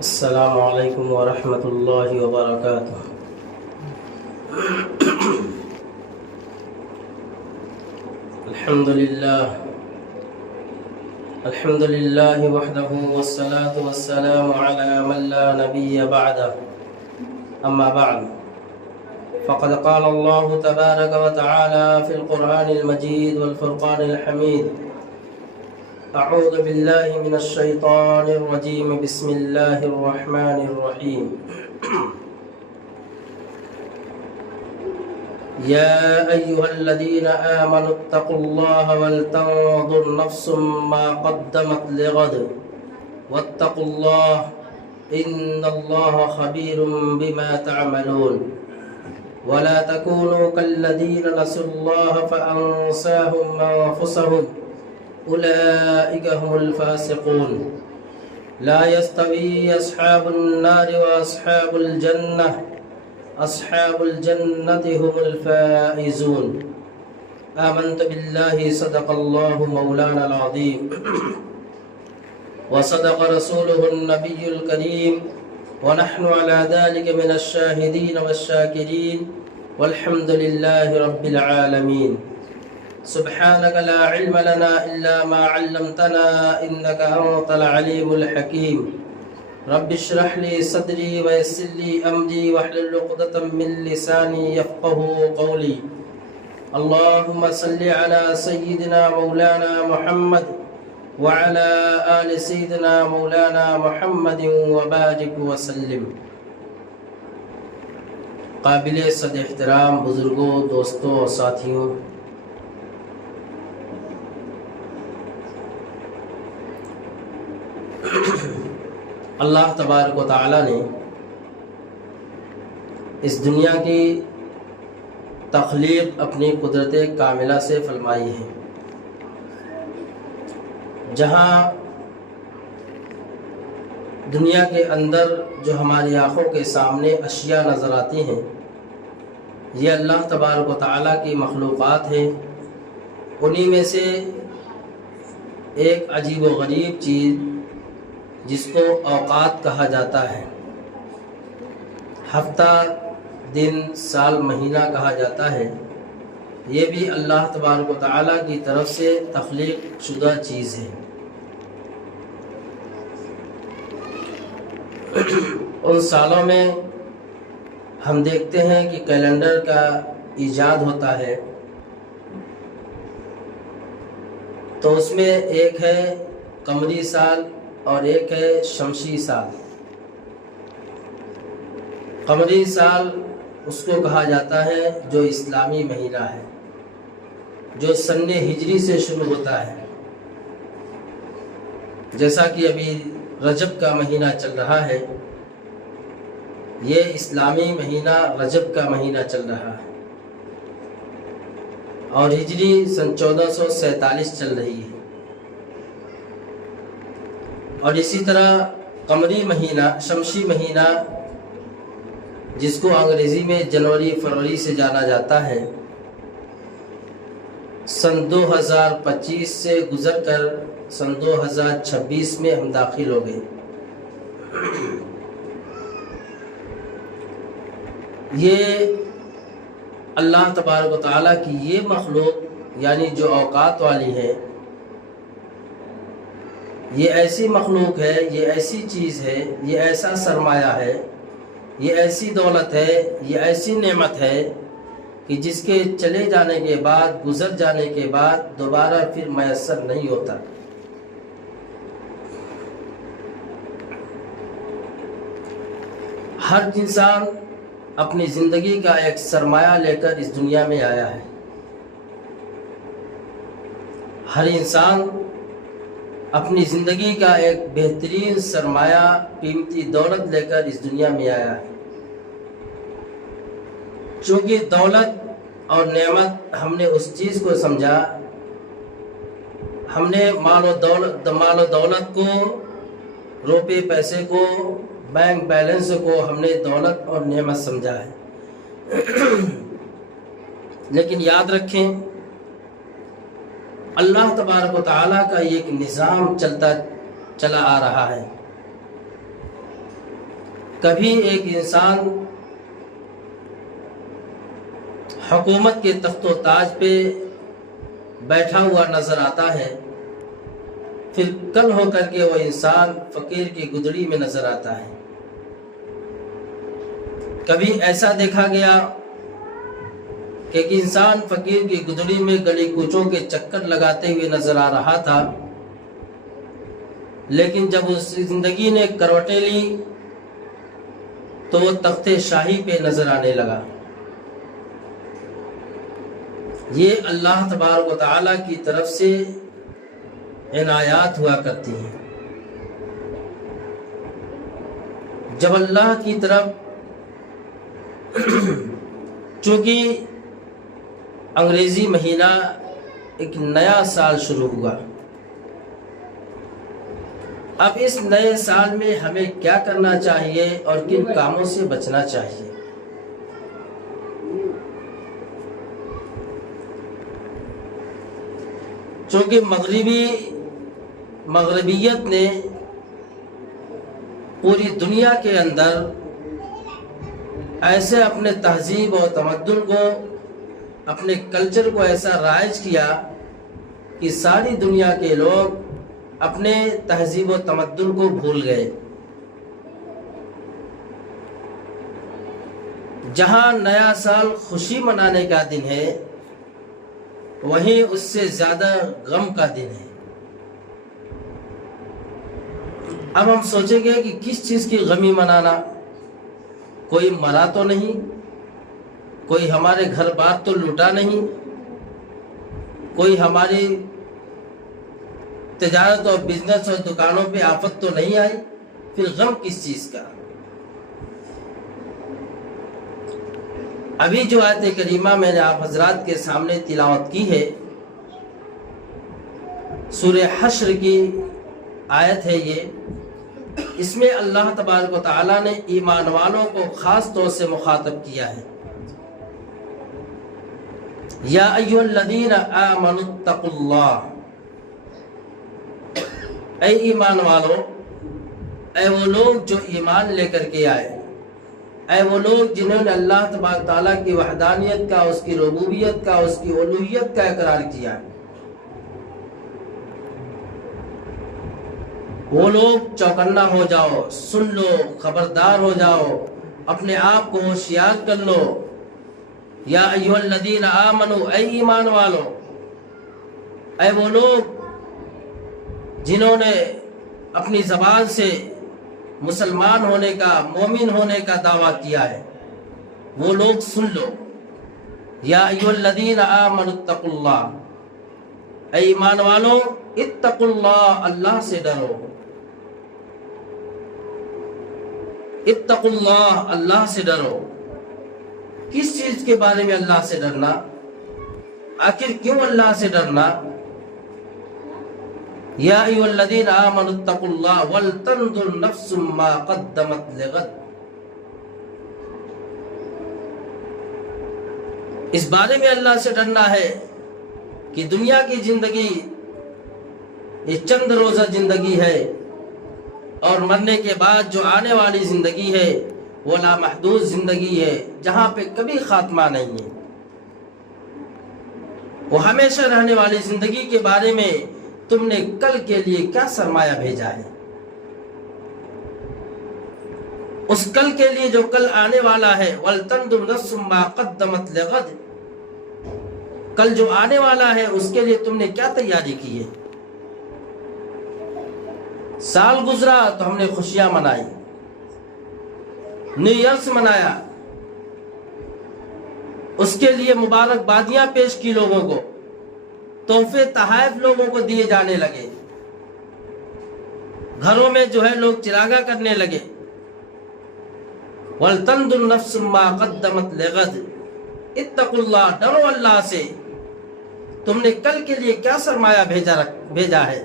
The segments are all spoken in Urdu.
السلام علیکم ورحمۃ اللہ وبرکاتہ۔ الحمد للہ وحدہ والصلاة والسلام علی من لا نبی بعدہ، اما بعد فقد قال اللہ تبارک وتعالی فی القرآن المجید والفرقان الحمید: اعوذ باللہ من الشیطان الرجیم، بسم اللہ الرحمن الرحیم۔ یا ایہا الذین آمنوا اتقوا اللہ ولتنظر نفس ما قدمت لغد واتقوا اللہ ان اللہ خبیر بما تعملون، ولا تكونوا كالذين نسوا الله فأنساهم أنفسهم أولئك هم الفاسقون۔ لا يستوي أصحاب النار وأصحاب الجنة، أصحاب الجنة هم الفائزون۔ آمنت بالله صدق الله مولانا العظيم وصدق رسوله النبي الكريم، ونحن على ذلك من الشاهدين والشاكرين، والحمد لله رب العالمين۔ سبحانك لا علم لنا إلا ما علمتنا إنك أنت العليم الحكيم۔ رب اشرح لي صدري ويسر لي أمري واحلل عقدة من لساني يفقهوا قولي۔ اللهم صل على سيدنا مولانا محمد وعلى آل سيدنا مولانا محمد وبارك وسلم۔ قابل صد احترام بزرگوں، دوستوں اور ساتھیوں، اللہ تبارک و تعالی نے اس دنیا کی تخلیق اپنی قدرت کاملہ سے فرمائی ہے۔ جہاں دنیا کے اندر جو ہماری آنکھوں کے سامنے اشیاء نظر آتی ہیں، یہ اللہ تبارک و تعالیٰ کی مخلوقات ہیں۔ انہی میں سے ایک عجیب و غریب چیز جس کو اوقات کہا جاتا ہے، ہفتہ، دن، سال، مہینہ کہا جاتا ہے، یہ بھی اللہ تبارک و تعالیٰ کی طرف سے تخلیق شدہ چیز ہے۔ ان سالوں میں ہم دیکھتے ہیں کہ کیلنڈر کا ایجاد ہوتا ہے، تو اس میں ایک ہے قمری سال اور ایک ہے شمسی سال۔ قمری سال اس کو کہا جاتا ہے جو اسلامی مہینہ ہے، جو سن ہجری سے شروع ہوتا ہے۔ جیسا کہ ابھی رجب کا مہینہ چل رہا ہے، یہ اسلامی مہینہ رجب کا مہینہ چل رہا ہے، اور ہجری سن 1447 چل رہی ہے۔ اور اسی طرح قمری مہینہ، شمسی مہینہ، جس کو انگریزی میں جنوری فروری سے جانا جاتا ہے، سن 2025 سے گزر کر سن 2026 میں ہم داخل ہو گئے۔ یہ اللہ تبارک و تعالیٰ کی یہ مخلوق، یعنی جو اوقات والی ہے، یہ ایسی مخلوق ہے، یہ ایسی چیز ہے، یہ ایسا سرمایہ ہے، یہ ایسی دولت ہے، یہ ایسی نعمت ہے کہ جس کے چلے جانے کے بعد، گزر جانے کے بعد دوبارہ پھر میسر نہیں ہوتا۔ ہر انسان اپنی زندگی کا ایک سرمایہ لے کر اس دنیا میں آیا ہے۔ ہر انسان اپنی زندگی کا ایک بہترین سرمایہ، قیمتی دولت لے کر اس دنیا میں آیا ہے۔ چونکہ دولت اور نعمت ہم نے اس چیز کو سمجھا، ہم نے مال و دولت کو، روپے پیسے کو، بینک بیلنس کو ہم نے دولت اور نعمت سمجھا ہے۔ لیکن یاد رکھیں، اللہ تبارک و تعالیٰ کا ایک نظام چلا آ رہا ہے۔ کبھی ایک انسان حکومت کے تخت و تاج پہ بیٹھا ہوا نظر آتا ہے، پھر کل ہو کر کے وہ انسان فقیر کی گدڑی میں نظر آتا ہے۔ کبھی ایسا دیکھا گیا کہ ایک انسان فقیر کی گدڑی میں گلی کوچوں کے چکر لگاتے ہوئے نظر آ رہا تھا، لیکن جب اس زندگی نے کروٹیں لی تو وہ تخت شاہی پہ نظر آنے لگا۔ یہ اللہ تبارک و تعالیٰ کی طرف سے عنایات ہوا کرتی ہیں۔ جب اللہ کی طرف، چونکہ انگریزی مہینہ ایک نیا سال شروع ہوا، اب اس نئے سال میں ہمیں کیا کرنا چاہیے اور کن کاموں سے بچنا چاہیے؟ چونکہ مغربیت نے پوری دنیا کے اندر ایسے اپنے تہذیب اور تمدن کو، اپنے کلچر کو ایسا رائج کیا کہ ساری دنیا کے لوگ اپنے تہذیب و تمدن کو بھول گئے۔ جہاں نیا سال خوشی منانے کا دن ہے، وہیں اس سے زیادہ غم کا دن ہے۔ اب ہم سوچیں گے کہ کس چیز کی غمی منانا؟ کوئی مرا تو نہیں، کوئی ہمارے گھر بار تو لوٹا نہیں، کوئی ہماری تجارت اور بزنس اور دکانوں پہ آفت تو نہیں آئی، پھر غم کس چیز کا؟ ابھی جو آیت کریمہ میں نے آپ حضرات کے سامنے تلاوت کی ہے، سورہ حشر کی آیت ہے یہ، اس میں اللہ تبارک و تعالیٰ نے ایمان والوں کو خاص طور سے مخاطب کیا ہے۔ یا ایھا الذین آمنوا اتقوا اللہ، اے ایمان والو، اے وہ لوگ جو ایمان لے کر کے آئے، اے وہ لوگ جنہوں نے اللہ تبارک تعالیٰ کی وحدانیت کا، اس کی ربوبیت کا، اس کی الوہیت کا اقرار کیا ہے، وہ لوگ چوکنا ہو جاؤ، سن لو، خبردار ہو جاؤ، اپنے آپ کو ہوشیار کر لو۔ یا ایھا الذین آمنوا، اے ایمان والو، اے وہ لوگ جنہوں نے اپنی زبان سے مسلمان ہونے کا، مومن ہونے کا دعویٰ کیا ہے، وہ لوگ سن لو۔ یا ایھا الذین آمنوا اتقوا اللہ، اے ایمان والو، اتقوا اللہ، اللہ سے ڈرو۔ اتقوا اللہ، اللہ سے ڈرو۔ کس چیز کے بارے میں اللہ سے ڈرنا؟ آخر کیوں اللہ سے ڈرنا؟ یا ایھا الذین آمنوا اتقوا اللہ ولتنظر نفس ما قدمت لغد، اس بارے میں اللہ سے ڈرنا ہے کہ دنیا کی زندگی یہ چند روزہ زندگی ہے، اور مرنے کے بعد جو آنے والی زندگی ہے وہ لامحدود زندگی ہے، جہاں پہ کبھی خاتمہ نہیں ہے۔ وہ ہمیشہ رہنے والی زندگی کے بارے میں تم نے کل کے لیے کیا سرمایہ بھیجا ہے؟ اس کل کے لیے جو کل آنے والا ہے، وَلْتَنْظُرْ نَفْسٌ مَا قَدَّمَتْ لِغَدٍ، کل جو آنے والا ہے اس کے لیے تم نے کیا تیاری کی ہے؟ سال گزرا تو ہم نے خوشیاں منائی، نیو ایئرس منایا، اس کے لیے مبارکبادیاں پیش کی، لوگوں کو تحفے تحائف لوگوں کو دیے جانے لگے، گھروں میں جو ہے لوگ چراغاں کرنے لگے۔ وَلْتَنْظُرْ نَفْسٌ مَا قَدَّمَتْ لِغَدٍ، اتقوا اللہ، ڈرو اللہ سے، تم نے کل کے لیے کیا سرمایہ بھیجا ہے،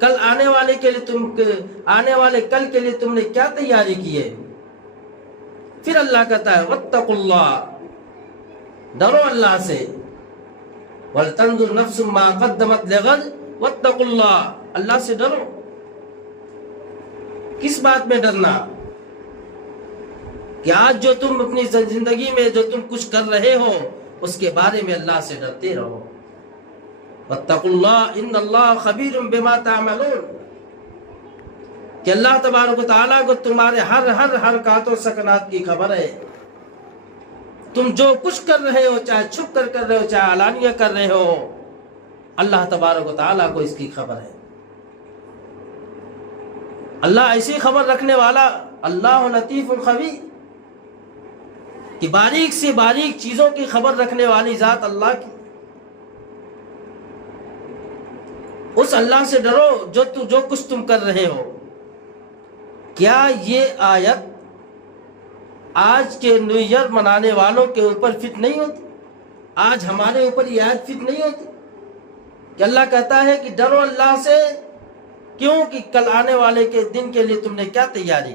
کل آنے والے کے لیے آنے والے کل کے لیے تم نے کیا تیاری کی ہے؟ پھر اللہ کہتا ہے وَاتَّقُوا اللَّهَ، ڈرو اللہ سے، وَلْتَنْظُرْ نَفْسٌ مَا قَدَّمَتْ لِغَدٍ وَاتَّقُوا اللَّهَ، اللہ سے ڈرو۔ کس بات میں ڈرنا؟ کہ آج جو تم اپنی زندگی میں جو تم کچھ کر رہے ہو اس کے بارے میں اللہ سے ڈرتے رہو. واتقوا اللہ ان اللہ خبیر بما تعملون، کہ اللہ تبارک و تعالیٰ کو تمہارے ہر حرکات و سکنات کی خبر ہے. تم جو کچھ کر رہے ہو، چاہے چھپ کر رہے ہو چاہے علانیہ کر رہے ہو، اللہ تبارک و تعالیٰ کو اس کی خبر ہے. اللہ ایسی خبر رکھنے والا، اللہ لطیف خبیر، کہ باریک سے باریک چیزوں کی خبر رکھنے والی ذات اللہ کی. اس اللہ سے ڈرو جو کچھ تم کر رہے ہو. کیا یہ آیت آج کے نیو ایئر منانے والوں کے اوپر فٹ نہیں ہوتی؟ آج ہمارے اوپر یہ آیت فٹ نہیں ہوتی کہ اللہ کہتا ہے کہ ڈرو اللہ سے، کیوں کہ کل آنے والے کے دن کے لیے تم نے کیا تیاری،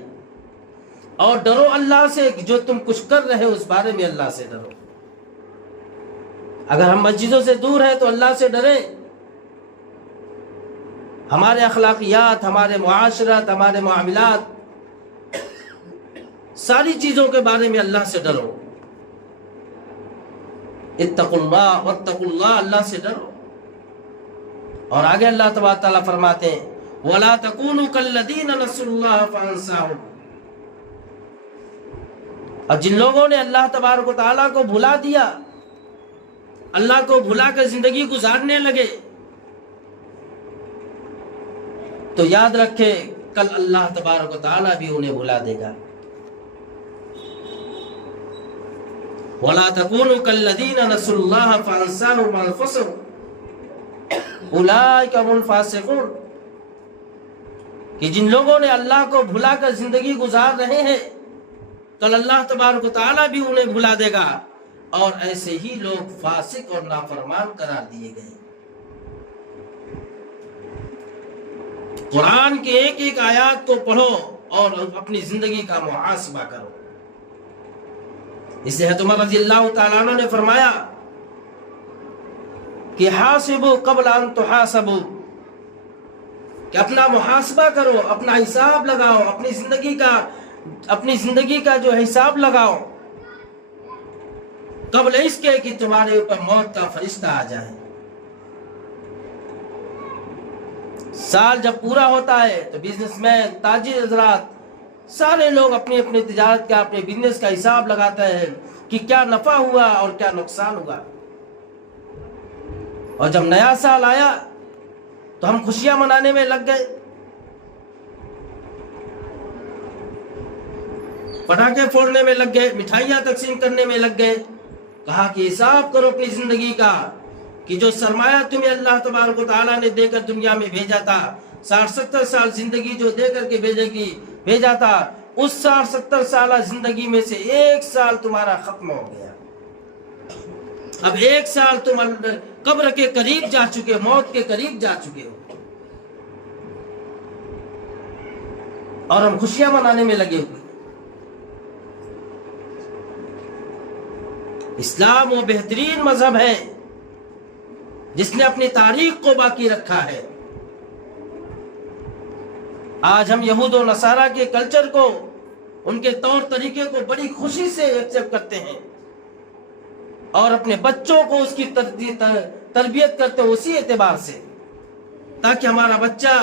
اور ڈرو اللہ سے کہ جو تم کچھ کر رہے ہو اس بارے میں اللہ سے ڈرو. اگر ہم مسجدوں سے دور ہیں تو اللہ سے ڈریں. ہمارے اخلاقیات، ہمارے معاشرت، ہمارے معاملات، ساری چیزوں کے بارے میں اللہ سے ڈرو. اتقوا اللہ واتقوا اللہ، اللہ سے ڈرو. اور آگے اللہ تبارک تعالیٰ فرماتے ہیں وَلَا تَكُونُوا كَالَّذِينَ نَسُوا اللَّهَ فَأَنسَاهُمْ. اور جن لوگوں نے اللہ تبارک و تعالیٰ کو بھلا دیا، اللہ کو بھلا کر زندگی گزارنے لگے، تو یاد رکھے کل اللہ تبارک و تعالیٰ بھی انہیں بھلا دے گا. وَلَا تَكُونُوا كَالَّذِينَ نَسُوا اللَّهَ فَأَنسَاهُمْ أَنفُسَهُمْ اولئک هم الفاسقون. کہ جن لوگوں نے اللہ کو بھلا کر زندگی گزار رہے ہیں، کل اللہ تبارک و تعالیٰ بھی انہیں بھلا دے گا، اور ایسے ہی لوگ فاسق اور نافرمان قرار دیے گئے. قرآن کے ایک ایک آیات کو پڑھو اور اپنی زندگی کا محاسبہ کرو. اس لیے حضرت عمر رضی اللہ تعالیٰ عنہ نے فرمایا کہ حاسبوا قبل ان تحاسبوا، کہ اپنا محاسبہ کرو، اپنا حساب لگاؤ، اپنی زندگی کا جو حساب لگاؤ قبل اس کے کہ تمہارے اوپر موت کا فرشتہ آ جائے. سال جب پورا ہوتا ہے تو بزنس مین، تاجر حضرات، سارے لوگ اپنی اپنی تجارت کا، اپنے بزنس کا حساب لگاتے ہیں کہ کیا نفع ہوا اور کیا نقصان ہوا. اور جب نیا سال آیا تو ہم خوشیاں منانے میں لگ گئے، پٹاخے پھوڑنے میں لگ گئے، مٹھائیاں تقسیم کرنے میں لگ گئے. کہا کہ حساب کرو اپنی زندگی کا، کہ جو سرمایہ تمہیں اللہ تبارک و تعالیٰ نے دے کر دنیا میں بھیجا تھا، 60-70 سال زندگی جو دے کر کے بھیجا تھا، اس 60-70 سالہ زندگی میں سے 1 سال تمہارا ختم ہو گیا. اب 1 سال تم قبر کے قریب جا چکے، موت کے قریب جا چکے ہو، اور ہم خوشیاں منانے میں لگے ہوئے. اسلام وہ بہترین مذہب ہے جس نے اپنی تاریخ کو باقی رکھا ہے. آج ہم یہود و نصارہ کے کلچر کو، ان کے طور طریقے کو بڑی خوشی سے ایکسپٹ کرتے ہیں، اور اپنے بچوں کو اس کی تربیت کرتے ہیں اسی اعتبار سے، تاکہ ہمارا بچہ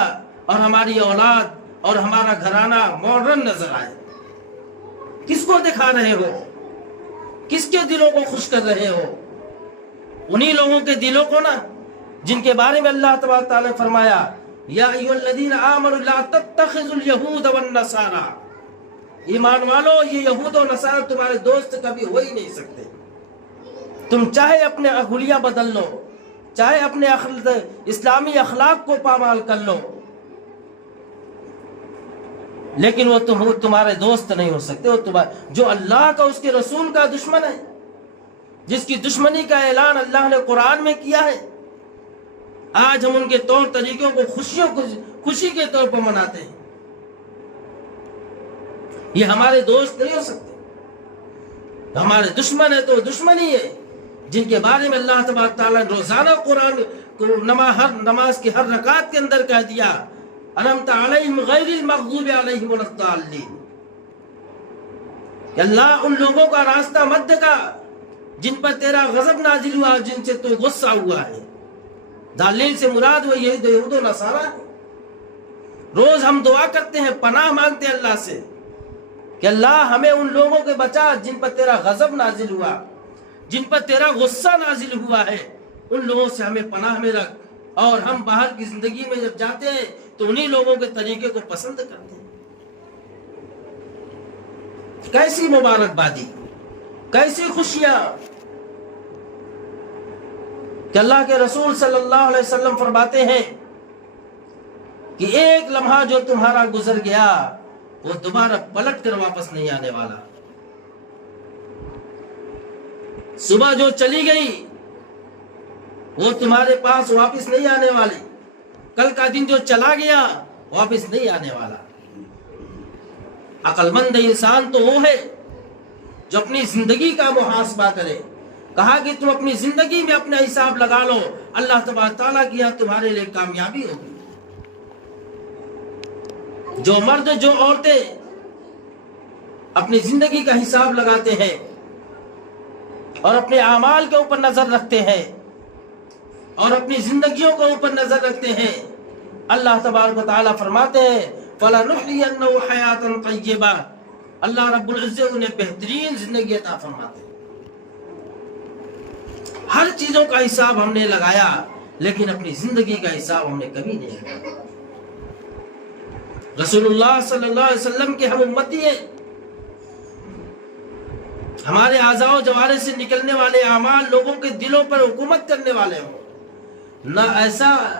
اور ہماری اولاد اور ہمارا گھرانہ ماڈرن نظر آئے. کس کو دکھا رہے ہو؟ کس کے دلوں کو خوش کر رہے ہو؟ انہی لوگوں کے دلوں کو نا جن کے بارے میں اللہ تبارک تعالیٰ نے فرمایا یا ایھا الذین آمنوا لا تتخذوا اليہود والنصارى، ایمان والو یہ یہود و نصارہ تمہارے دوست کبھی ہو ہی نہیں سکتے. تم چاہے اپنے حلیہ بدل لو، چاہے اپنے اسلامی اخلاق کو پامال کر لو، لیکن وہ تمہارے دوست نہیں ہو سکتے. وہ جو اللہ کا، اس کے رسول کا دشمن ہے، جس کی دشمنی کا اعلان اللہ نے قرآن میں کیا ہے، آج ہم ان کے طور طریقوں کو خوشی کے طور پر مناتے ہیں. یہ ہمارے دوست نہیں ہو سکتے، ہمارے دشمن ہے تو دشمن ہی ہے، جن کے بارے میں اللہ تبارک تعالیٰ نے روزانہ قرآن کو نماز کی ہر رکعت کے اندر کہہ دیا انعمت علیہم غیر المغضوب علیہم ولا الضالین. کہ اللہ ان لوگوں کا راستہ مت دکھا جن پر تیرا غضب نازل ہوا، جن سے تو غصہ ہوا ہے۔ ضالین سے مراد وہ یہود و نصارہ ہے۔ روز ہم دعا کرتے ہیں، پناہ مانگتے ہیں اللہ سے کہ اللہ ہمیں ان لوگوں کے بچا جن پر تیرا غضب نازل ہوا، جن پر تیرا غصہ نازل ہوا ہے، ان لوگوں سے ہمیں پناہ میں رکھ۔ اور ہم باہر کی زندگی میں جب جاتے ہیں تو انہی لوگوں کے طریقے کو پسند کرتے ہیں۔ کیسی مبارکبادی، کیسی خوشیاں کہ اللہ کے رسول صلی اللہ علیہ وسلم فرماتے ہیں کہ ایک لمحہ جو تمہارا گزر گیا وہ دوبارہ پلٹ کر واپس نہیں آنے والا۔ صبح جو چلی گئی وہ تمہارے پاس واپس نہیں آنے والی، کل کا دن جو چلا گیا واپس نہیں آنے والا۔ عقل مند انسان تو وہ ہے جو اپنی زندگی کا محاسبہ کرے۔ کہا کہ تم اپنی زندگی میں اپنا حساب لگا لو، اللہ تبارک تعالیٰ کی یہاں تمہارے لیے کامیابی ہوگی۔ جو مرد جو عورتیں اپنی زندگی کا حساب لگاتے ہیں اور اپنے اعمال کے اوپر نظر رکھتے ہیں اور اپنی زندگیوں کے اوپر نظر رکھتے ہیں، اللہ تبارک و تعالیٰ فرماتے ہیں فَلَنُحْيِيَنَّهُ حَيَاةً طَيِّبَةً، اللہ رب العزت انہیں بہترین زندگی عطا فرماتے ہیں۔ ہر چیزوں کا حساب ہم نے لگایا لیکن اپنی زندگی کا حساب ہم نے کبھی نہیں لگایا۔ رسول اللہ صلی اللہ علیہ وسلم کے ہم امتی ہیں، ہمارے اعضاء و جوارح سے نکلنے والے اعمال لوگوں کے دلوں پر حکومت کرنے والے ہوں،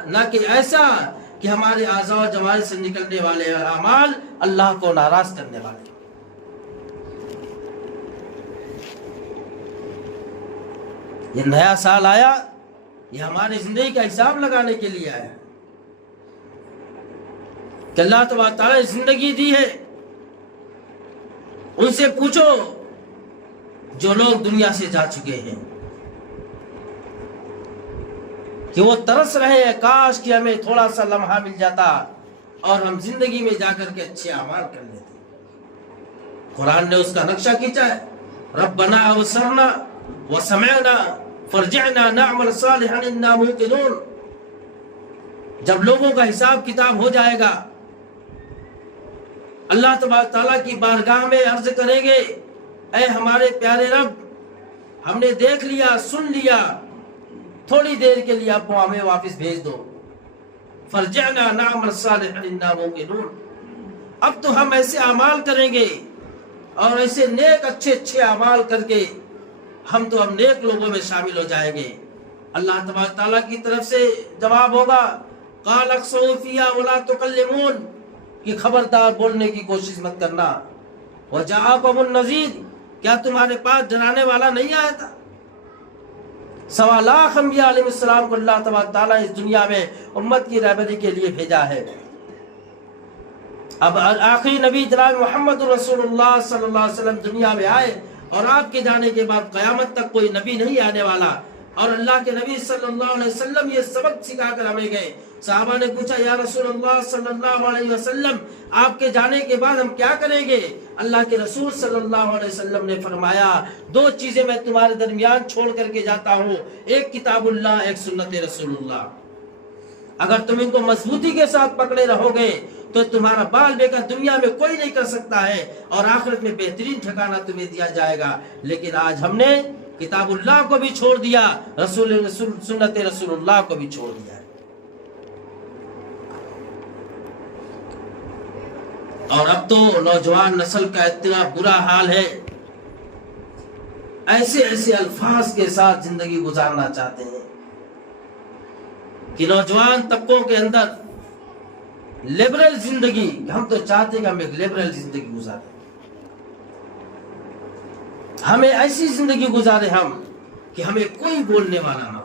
نہ کہ ایسا کہ ہمارے اعضاء و جوارح سے نکلنے والے اعمال اللہ کو ناراض کرنے والے ہوں۔ یہ نیا سال آیا، یہ ہماری زندگی کا حساب لگانے کے لیے آیا کہ اللہ تبارک تعالیٰ نے زندگی دی ہے۔ ان سے پوچھو جو لوگ دنیا سے جا چکے ہیں کہ وہ ترس رہے ہیں کاش کہ ہمیں تھوڑا سا لمحہ مل جاتا اور ہم زندگی میں جا کر کے اچھے اعمال کر لیتے۔ قرآن نے اس کا نقشہ کھینچا ہے، ربنا ابصرنا وسمعنا فرجعنا نعمل صالحا انا موقنون۔ جب لوگوں کا حساب کتاب ہو جائے گا، اللہ تبارک تعالیٰ کی بارگاہ میں عرض کریں گے اے ہمارے پیارے رب، ہم نے دیکھ لیا، سن لیا، تھوڑی دیر کے لیے اب ہمیں واپس بھیج دو۔ فرجعنا نعمل صالحا انا موقنون، اب تو ہم ایسے اعمال کریں گے اور ایسے نیک اچھے اعمال کر کے ہم تو اب نیک لوگوں میں شامل ہو جائیں گے۔ اللہ تبارک تعالیٰ کی طرف سے جواب ہوگا قال اخسؤوا فیہا ولا تکلمون، کہ خبردار بولنے کی کوشش مت کرنا۔ وجاءکم النذیر، کیا تمہارے پاس ڈرانے والا نہیں آیا تھا؟ 1.25 لاکھ انبیاء علیہ السلام کو اللہ تبارک تعالیٰ اس دنیا میں امت کی رہبری کے لیے بھیجا ہے۔ اب آخری نبی جناب محمد رسول اللہ صلی اللہ علیہ وسلم دنیا میں آئے اور آپ کے جانے کے بعد قیامت تک کوئی نبی نہیں آنے والا، اور اللہ کے نبی صلی اللہ علیہ وسلم یہ سبق سکھا کر ہمیں گئے۔ صحابہ نے پوچھا یا رسول اللہ صلی اللہ علیہ وسلم آپ کے جانے کے بعد ہم کیا کریں گے؟ اللہ کے رسول صلی اللہ علیہ وسلم نے فرمایا 2 چیزیں میں تمہارے درمیان چھوڑ کر کے جاتا ہوں، ایک کتاب اللہ، ایک سنت رسول اللہ۔ اگر تم ان کو مضبوطی کے ساتھ پکڑے رہو گے تو تمہارا بال بیکا دنیا میں کوئی نہیں کر سکتا ہے اور آخرت میں بہترین ٹھکانہ تمہیں دیا جائے گا۔ لیکن آج ہم نے کتاب اللہ کو بھی چھوڑ دیا، سنت رسول اللہ کو بھی چھوڑ دیا ہے۔ اور اب تو نوجوان نسل کا اتنا برا حال ہے، ایسے الفاظ کے ساتھ زندگی گزارنا چاہتے ہیں کہ نوجوان طبقوں کے اندر لبرل زندگی، ہم تو چاہتے ہیں کہ ہم ایک لبرل زندگی گزاریں، ہمیں ایسی زندگی گزارے ہم کہ ہمیں کوئی بولنے والا نہ ہو،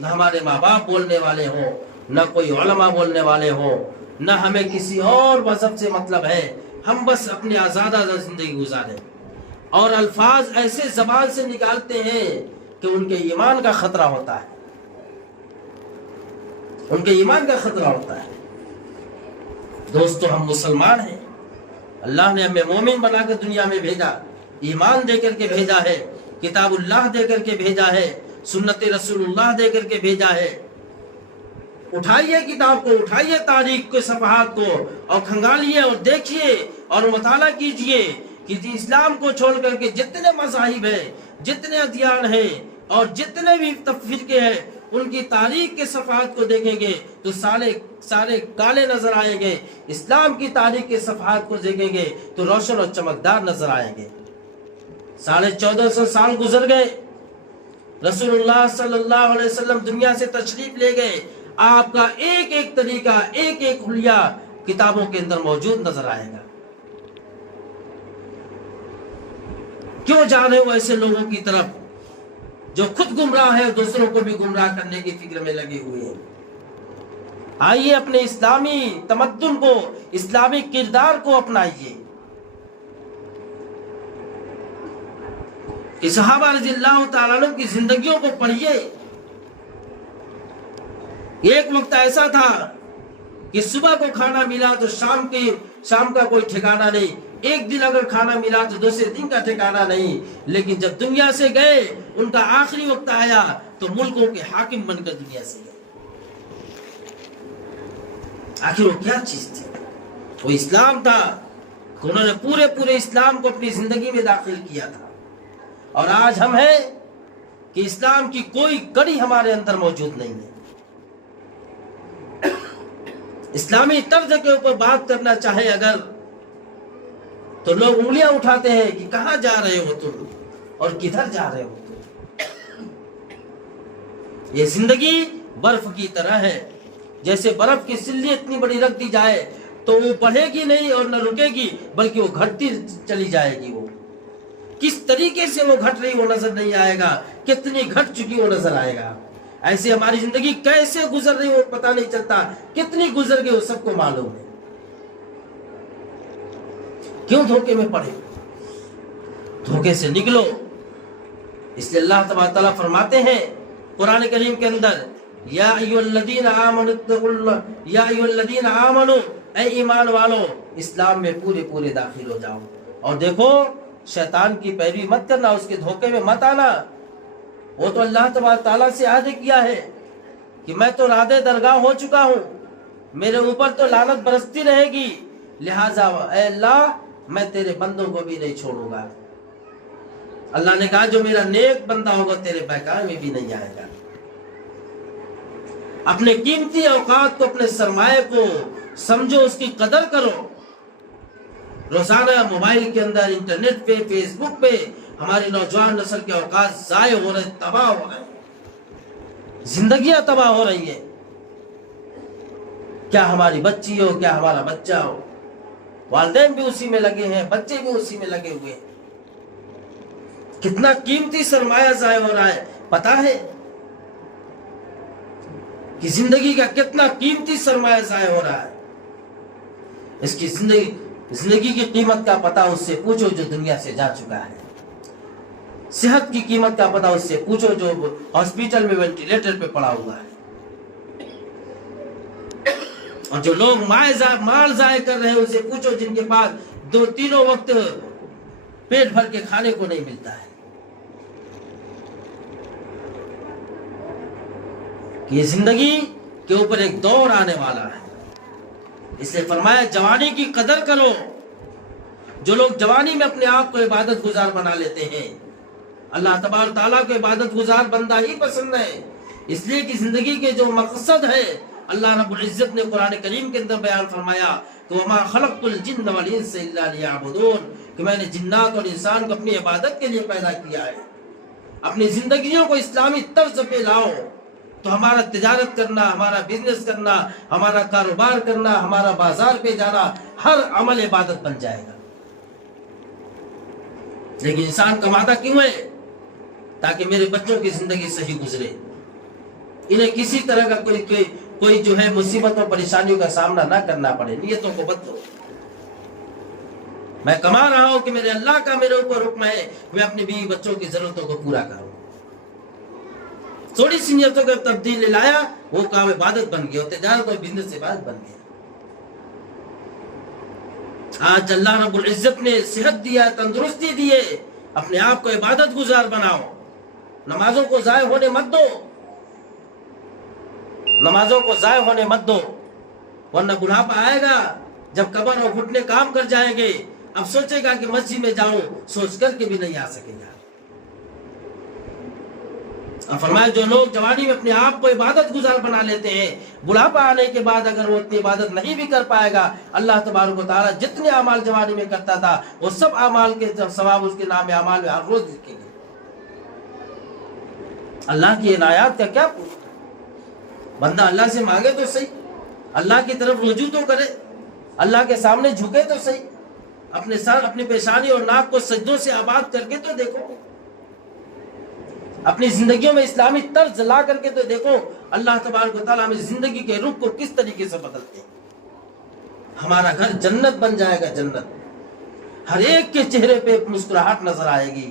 نہ ہمارے ماں باپ بولنے والے ہوں، نہ کوئی علماء بولنے والے ہوں، نہ ہمیں کسی اور مذہب سے مطلب ہے، ہم بس اپنے آزادہ زندگی گزاریں۔ اور الفاظ ایسے زبان سے نکالتے ہیں کہ ان کے ایمان کا خطرہ ہوتا ہے، ان کے ایمان کا خطرہ ہوتا ہے۔ دوستو ہم مسلمان ہیں، اللہ نے ہمیں مومن بنا کر دنیا میں بھیجا، ایمان دے کر کے بھیجا ہے، کتاب اللہ دے کر کے بھیجا ہے، سنت رسول اللہ دے کر کے بھیجا ہے۔ اٹھائیے کتاب کو، اٹھائیے تاریخ کے صفحات کو اور کھنگالیے اور دیکھیے اور مطالعہ کیجئے کہ اسلام کو چھوڑ کر کے جتنے مذاہب ہیں، جتنے ادیان ہیں اور جتنے بھی فرقے ہیں، ان کی تاریخ کے صفحات کو دیکھیں گے تو سارے کالے نظر آئیں گے۔ اسلام کی تاریخ کے صفحات کو دیکھیں گے تو روشن اور چمکدار نظر آئیں گے۔ 1450 سال گزر گئے، رسول اللہ صلی اللہ علیہ وسلم دنیا سے تشریف لے گئے، آپ کا ایک ایک طریقہ، ایک ایک حلیہ کتابوں کے اندر موجود نظر آئے گا۔ کیوں جا رہے ہو ایسے لوگوں کی طرف جو خود گمراہ ہے، دوسروں کو بھی گمراہ کرنے کی فکر میں لگے ہوئے ہیں؟ آئیے اپنے اسلامی تمدن کو، اسلامی کردار کو اپنائیے۔ کہ صحابہ رضی اللہ تعالیٰ عنہ کی زندگیوں کو پڑھیے۔ ایک وقت ایسا تھا کہ صبح کو کھانا ملا تو شام کا کوئی ٹھکانہ نہیں، ایک دن اگر کھانا ملا تو دوسرے دن کا ٹھکانہ نہیں، لیکن جب دنیا سے گئے، ان کا آخری وقت آیا تو ملکوں کے حاکم بن کر دنیا سے گئے۔ آخر وہ کیا چیز تھی؟ وہ اسلام تھا کہ انہوں نے پورے اسلام کو اپنی زندگی میں داخل کیا تھا۔ اور آج ہم ہیں کہ اسلام کی کوئی کڑی ہمارے اندر موجود نہیں ہے۔ اسلامی طرز کے اوپر بات کرنا چاہے اگر تو لوگ انگلیاں اٹھاتے ہیں کہ کہاں جا رہے ہو تم اور کدھر جا رہے ہو تم۔ یہ زندگی برف کی طرح ہے، جیسے برف کی سلی اتنی بڑی رکھ دی جائے تو وہ بڑھے گی نہیں اور نہ رکے گی، بلکہ وہ گھٹتی چلی جائے گی۔ وہ کس طریقے سے وہ گھٹ رہی وہ نظر نہیں آئے گا، کتنی گھٹ چکی وہ نظر آئے گا۔ ایسے ہماری زندگی کیسے گزر رہی وہ پتہ نہیں چلتا، کتنی گزر گئی وہ سب کو معلوم ہے۔ کیوں دھوکے میں پڑے؟ دھوکے سے نکلو۔ اس لیے اللہ تبارک تعالیٰ فرماتے ہیں قرآن کریم کے اندر، یا ایھا الذین آمنوا اتقوا اللہ، یا ایھا الذین آمنوا، اے ایمان والو اسلام میں پورے داخل ہو جاؤ۔ اور دیکھو شیطان کی پیروی مت کرنا، اس کے دھوکے میں مت آنا۔ وہ تو اللہ تبارک تعالیٰ سے عہد کیا ہے کہ میں تو رادے درگاہ ہو چکا ہوں، میرے اوپر تو لعنت برستی رہے گی، لہٰذا اے اللہ میں تیرے بندوں کو بھی نہیں چھوڑوں گا۔ اللہ نے کہا جو میرا نیک بندہ ہوگا تیرے بہکاوے میں بھی نہیں آئے گا۔ اپنے قیمتی اوقات کو، اپنے سرمایہ کو سمجھو، اس کی قدر کرو۔ روزانہ موبائل کے اندر، انٹرنیٹ پہ، فیس بک پہ ہماری نوجوان نسل کے اوقات ضائع ہو رہے، تباہ ہو رہے ہیں، زندگیاں تباہ ہو رہی ہیں۔ کیا ہماری بچی ہو، کیا ہمارا بچہ ہو، والدین بھی اسی میں لگے ہیں، بچے بھی اسی میں لگے ہوئے ہیں۔ کتنا قیمتی سرمایہ ضائع ہو رہا ہے پتہ ہے؟ کہ زندگی کا کتنا قیمتی سرمایہ ضائع ہو رہا ہے۔ اس کی زندگی کی قیمت کا پتہ اس سے پوچھو جو دنیا سے جا چکا ہے۔ صحت کی قیمت کا پتہ اس سے پوچھو جو ہاسپٹل میں وینٹیلیٹر پہ پڑا ہوا ہے۔ اور جو لوگ مال ضائع کر رہے ہیں ان سے پوچھو جن کے پاس 2-3 وقت پیٹ بھر کے کھانے کو نہیں ملتا ہے۔ یہ زندگی کے اوپر ایک دور آنے والا ہے، اس لیے فرمایا جوانی کی قدر کرو۔ جو لوگ جوانی میں اپنے آپ کو عبادت گزار بنا لیتے ہیں، اللہ تبارک تعالیٰ کو عبادت گزار بندہ ہی پسند ہے، اس لیے کہ زندگی کے جو مقصد ہے اللہ رب العزت نے قرآن کریم کے اندر بیان فرمایا کہ وَمَا خَلَقْتُ الْجِنَّ وَالْإِنسَ إِلَّا لِيَعْبُدُونَ، کہ میں نے جنات اور انسان کو اپنی عبادت کے لیے پیدا کیا ہے۔ اپنی زندگیوں کو اسلامی طرز پہ لاؤ تو ہمارا تجارت کرنا، ہمارا بزنس کرنا، ہمارا کاروبار کرنا، ہمارا بازار پہ جانا، ہر عمل عبادت بن جائے گا۔ لیکن انسان کماتا کیوں ہے؟ تاکہ میرے بچوں کی زندگی صحیح گزرے، انہیں کسی طرح کا کوئی جو ہے مصیبت اور پریشانیوں کا سامنا نہ کرنا پڑے۔ نیتوں کو بدلو۔ میں کما رہا ہوں کہ میرے اللہ کا میرے اوپر حکم ہے میں اپنی بیوی بچوں کی ضرورتوں کو پورا کروں۔ تھوڑی سی نیتوں کا تبدیل لایا، وہ کام عبادت بن گیا، تجارت اور بزنس عبادت بن گیا۔ آج اللہ رب العزت نے صحت دیا، تندرستی دیے، اپنے آپ کو عبادت گزار بناؤ، نمازوں کو ضائع ہونے مت دو، نمازوں کو ضائع ہونے مت دو، ورنہ بڑھاپا آئے گا جب قبر اور گھٹنے کام کر جائیں گے، اب سوچے گا کہ مسجد میں جاؤں، سوچ کر کے بھی نہیں آ سکے گا۔ اب فرمایا جو لوگ جوانی میں اپنے آپ کو عبادت گزار بنا لیتے ہیں، بڑھاپا آنے کے بعد اگر وہ اتنی عبادت نہیں بھی کر پائے گا، اللہ تبارک و تعالیٰ جتنے اعمال جوانی میں کرتا تھا وہ سب اعمال کے ثواب اس کے نام اعمال میں ہر روز لکھیں گے۔ اللہ کی عنایات کا کیا پوچھنا؟ بندہ اللہ سے مانگے تو صحیح، اللہ کی طرف رجوع تو کرے، اللہ کے سامنے جھکے تو صحیح، اپنے سر، اپنی پیشانی اور ناک کو سجدوں سے آباد کر کے تو دیکھو، اپنی زندگیوں میں اسلامی طرز لا کر کے تو دیکھو، اللہ تبارک و تعالیٰ ہمیں زندگی کے رخ کو کس طریقے سے بدلتے ہیں۔ ہمارا گھر جنت بن جائے گا، جنت۔ ہر ایک کے چہرے پہ مسکراہٹ نظر آئے گی،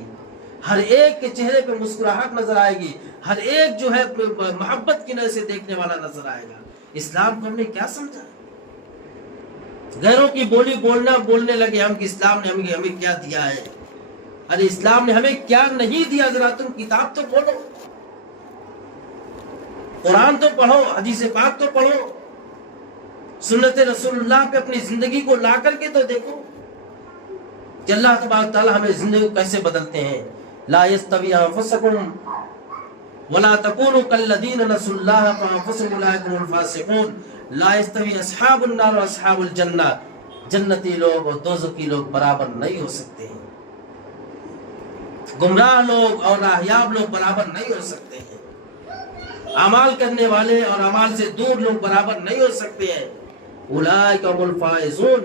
ہر ایک کے چہرے پہ مسکراہٹ نظر آئے گی، ہر ایک جو ہے محبت کی نظر سے دیکھنے والا نظر آئے گا۔ اسلام کو ہم نے کیا سمجھا؟ غیروں کی بولی بولنے لگے ہم کہ اسلام نے ہمیں کیا دیا ہے۔ ارے اسلام نے ہمیں کیا نہیں دیا، ذرا تم کتاب تو پڑھو، قرآن تو پڑھو، حدیث پاک تو پڑھو، سنت رسول اللہ پہ اپنی زندگی کو لا کر کے تو دیکھو کہ اللہ تبارک تعالیٰ ہمیں زندگی کو کیسے بدلتے ہیں۔ لا یستوی انفسکم ولا تکونوا کالذین نسوا اللہ فانفسهم اولئک هم الفاسقون۔ لا یستوی اصحاب النار واصحاب الجنہ، جنتی لوگ اور دوزخی لوگ برابر نہیں ہو سکتے ہیں، گمراہ لوگ اور راہیاب لوگ برابر نہیں ہو سکتے ہیں، اعمال کرنے والے اور اعمال سے دور لوگ برابر نہیں ہو سکتے ہیں۔ اولئک هم الفائزون،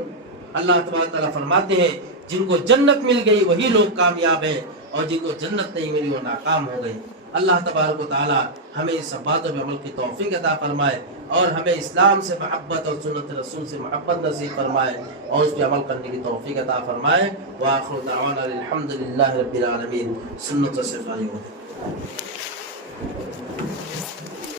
اللہ تبارک تعالیٰ فرماتے ہیں جن کو جنت مل گئی وہی لوگ کامیاب ہیں، اور جن کو جنت نہیں ملی وہ ناکام ہو گئے۔ اللہ تبارک و تعالیٰ ہمیں اس باتوں پہ عمل کی توفیق عطا فرمائے، اور ہمیں اسلام سے محبت اور سنت رسول سے محبت نصیب فرمائے، اور اس پہ عمل کرنے کی توفیق عطا فرمائے۔ وآخر دعوانا الحمد للہ رب العالمین۔ سنت و صفائی